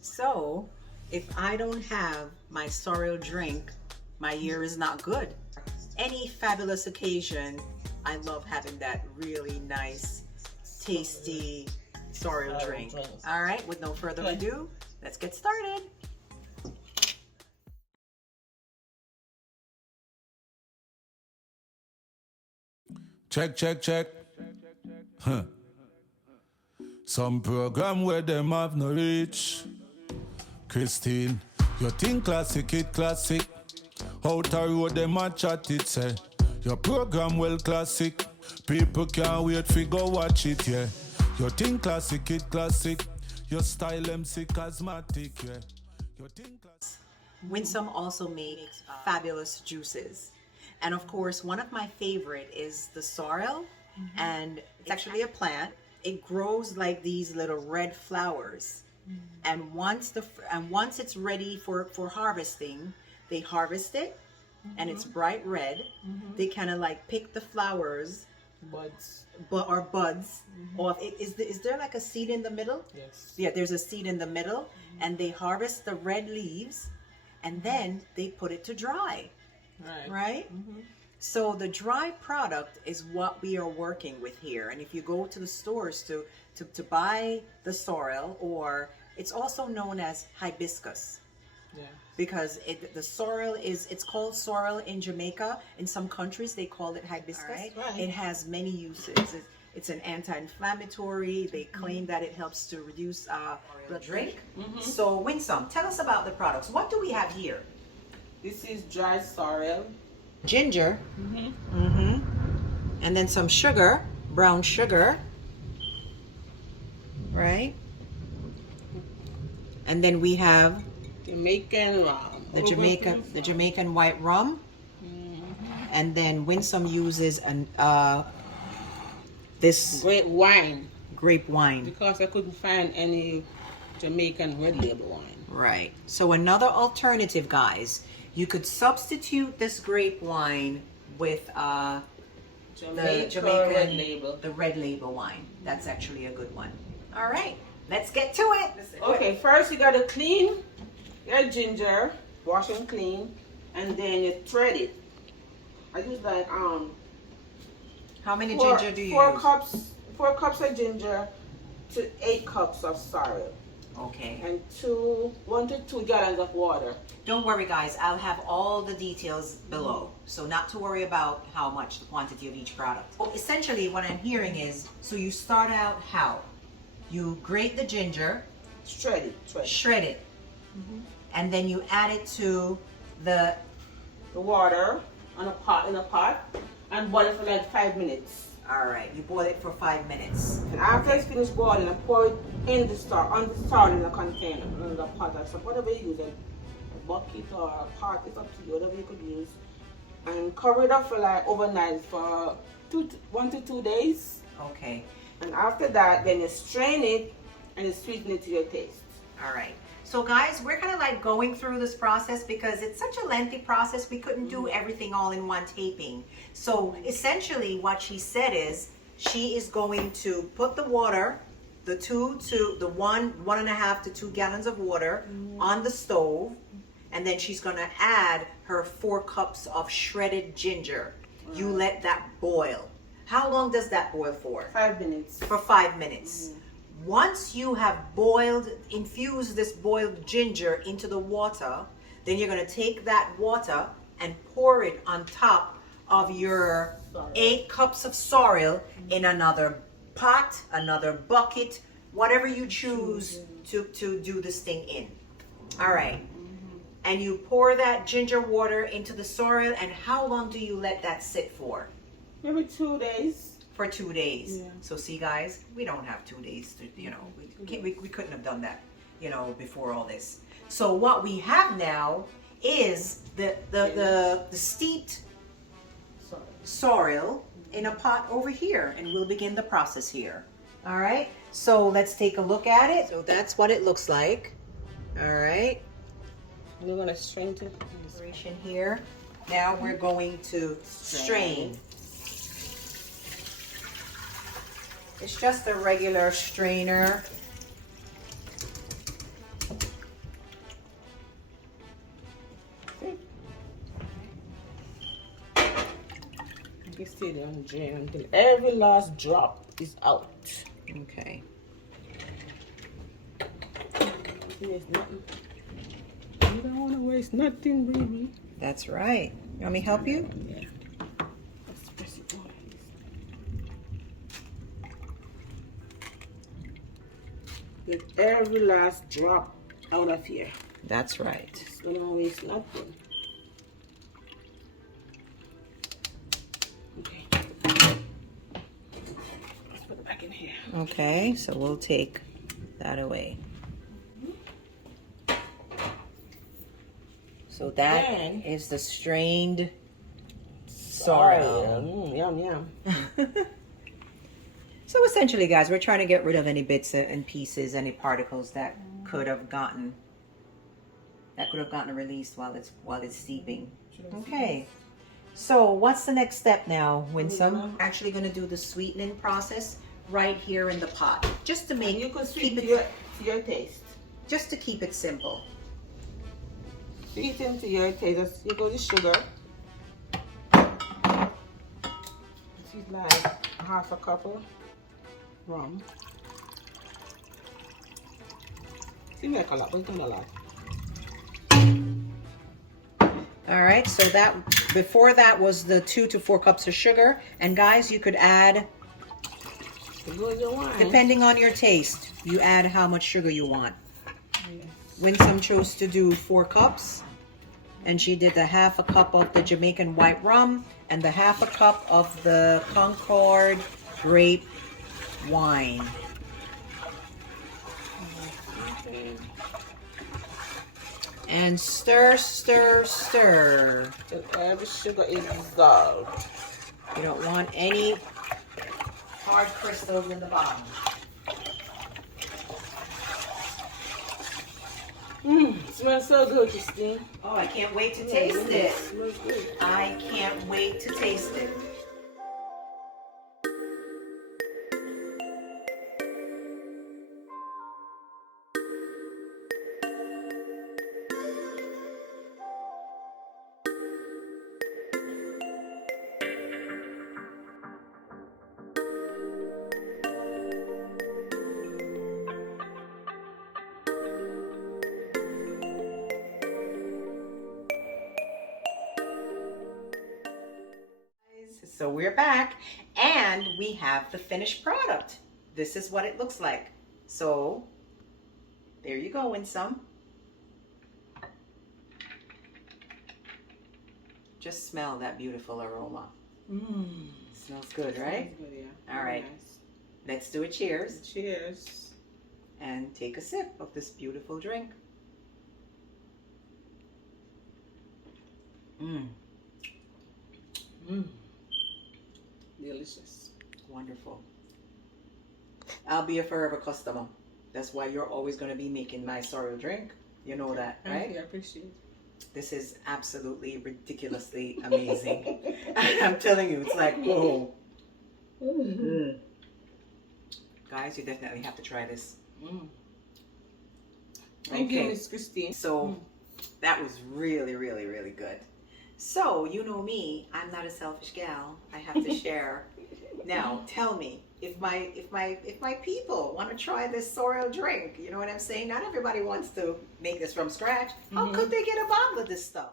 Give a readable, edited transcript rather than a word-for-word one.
So, if I don't have my sorrel drink, my year is not good. Any fabulous occasion, I love having that really nice, tasty sorrel drink. All right, with no further ado, let's get started. Check, check, check. Huh. Some program where them have no reach. Christine, you think classic, it classic. Out the road them a chat it say. Your program well classic. People can't wait for go watch it, yeah. You think classic, it classic. Your style MC cosmetic, yeah. You think classic. Winsome also makes fabulous juices. And of course, one of my favorite is the sorrel, and it's actually a plant. It grows like these little red flowers. And once it's ready for harvesting, they harvest it, and it's bright red. They kind of like pick the flowers, Buds. buds off. Is there like a seed in the middle? Yes. Yeah, there's a seed in the middle, and they harvest the red leaves, and then they put it to dry. Right? So the dry product is what we are working with here. And if you go to the stores to buy the sorrel, or it's also known as hibiscus, Yeah. because the sorrel it's called sorrel in Jamaica. In some countries they call it hibiscus. Right. It has many uses. It's an anti-inflammatory. They claim that it helps to reduce blood drink. So Winsome, tell us about the products. What do we have here? This is dry sorrel. Ginger, and then some sugar, brown sugar, right? And then we have Jamaican rum. the Jamaican white rum, and then Winsome uses this Great wine, grape wine. because I couldn't find any Jamaican red label wine. Right. So another alternative, guys, you could substitute this grape wine with the Jamaican red label. the red label wine. That's actually a good one. All right, let's get to it. Okay, first you gotta clean your ginger, wash and clean, and then you thread it. I use like How many four, ginger do you four use? four cups of ginger to 8 cups of sorrel, Okay. and 1 to 2 gallons of water. Don't worry, guys. I'll have all the details below. So not to worry about how much, the quantity of each product. Well, essentially, what I'm hearing is, so you start out how? You grate the ginger, Shred it. shred it, and then you add it to the The water in a pot and boil it for like 5 minutes. All right, you boil it for 5 minutes. And after it's finished boiling, I pour it in the sorrel in a container, in the pot or something, whatever you use, a bucket or a pot, it's up to you, whatever you could use. And cover it up for like overnight for 1 to 2 days. Okay, And after that, then you strain it and you sweeten it to your taste. all right. So guys, we're kind of like going through this process because it's such a lengthy process. We couldn't do everything all in one taping. So essentially what she said is she is going to put the water, the 1.5 to 2 gallons of water on the stove. And then she's going to add her 4 cups of shredded ginger. You let that boil. How long does that boil for? 5 minutes. For 5 minutes. Once you have infused this boiled ginger into the water, then you're going to take that water and pour it on top of your 8 cups of sorrel in another pot, another bucket, whatever you choose to do this thing in. All right. And you pour that ginger water into the sorrel, and how long do you let that sit for? Maybe 2 days. For 2 days. Yeah. So see, guys, we don't have 2 days to, we couldn't have done that, before all this. So what we have now is the steeped sorrel in a pot over here, and we'll begin the process here. All right. So let's take a look at it. So that's what it looks like. All right. We're gonna strain it. Separation here. Now we're going to strain. It's just a regular strainer. Make it steady and drain until every last drop is out. Okay. There's nothing. You don't want to waste nothing, baby. That's right. You want me to help you? Yeah. Let's press it on. Get every last drop out of here. That's right. Just don't waste nothing. Okay. Let's put it back in here. Okay, so we'll take that away. So that Then- is the strained sorrel. Yum, yum. So essentially, guys, we're trying to get rid of any bits and pieces, any particles that could have gotten released while it's steeping. Okay. So what's the next step now, Winsome? Actually going to do the sweetening process right here in the pot, just to make You could keep sweeten it, to your taste. just to keep it simple. Sweeten to your taste. You go the sugar. This is like half a cup of rum. Seems like a lot, but it's not a lot. All right, so that before that was the 2 to 4 cups of sugar, and guys, you could add, You go your wine. depending on your taste, you add how much sugar you want. Yes. Winsome chose to do 4 cups, and she did the half a cup of the Jamaican white rum and the half a cup of the Concord grape wine. Okay. And stir, stir, stir. Till every sugar is dissolved. You don't want any hard crystals in the bottom. It smells so good, Christine. Oh, I can't wait to taste it. Smells good. I can't wait to taste it. So we're back and we have the finished product. This is what it looks like. So there you go, Winsome. Just smell that beautiful aroma. Smells good, right? Smells good, yeah. All right. Nice. Let's do a cheers Cheers. and take a sip of this beautiful drink. Delicious. Wonderful. I'll be a forever customer. That's why you're always going to be making my sorrel drink. You know that, right? Thank you, I appreciate it. This is absolutely ridiculously amazing. I'm telling you, it's like, whoa. Guys, you definitely have to try this. Thank you, Miss Christine. So that was really, really, really good. So you know me, I'm not a selfish gal. I have to share. Now, tell me, if my people want to try this sorrel drink, you know what I'm saying? Not everybody wants to make this from scratch. How could they get a bottle of this stuff?